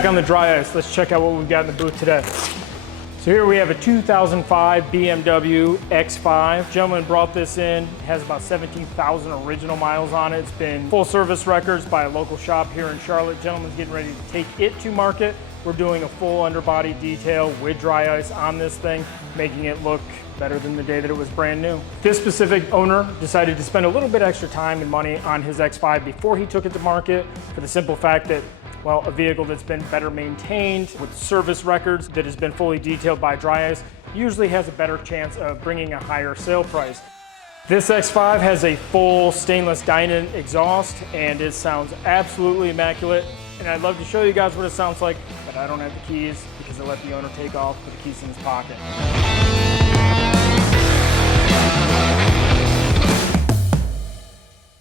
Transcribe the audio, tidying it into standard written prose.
back on the dry ice. Let's check out what we've got in the booth today. So here we have a 2005 BMW X5. Gentleman brought this in, it has about 17,000 original miles on it. It's been full service records by a local shop here in Charlotte. Gentleman's getting ready to take it to market. We're doing a full underbody detail with dry ice on this thing, making it look better than the day that it was brand new. This specific owner decided to spend a little bit extra time and money on his X5 before he took it to market, for the simple fact that, well, a vehicle that's been better maintained with service records, that has been fully detailed by dry ice, usually has a better chance of bringing a higher sale price. This X5 has a full stainless Dynon exhaust, and it sounds absolutely immaculate. And I'd love to show you guys what it sounds like, but I don't have the keys because I let the owner take off with the keys in his pocket.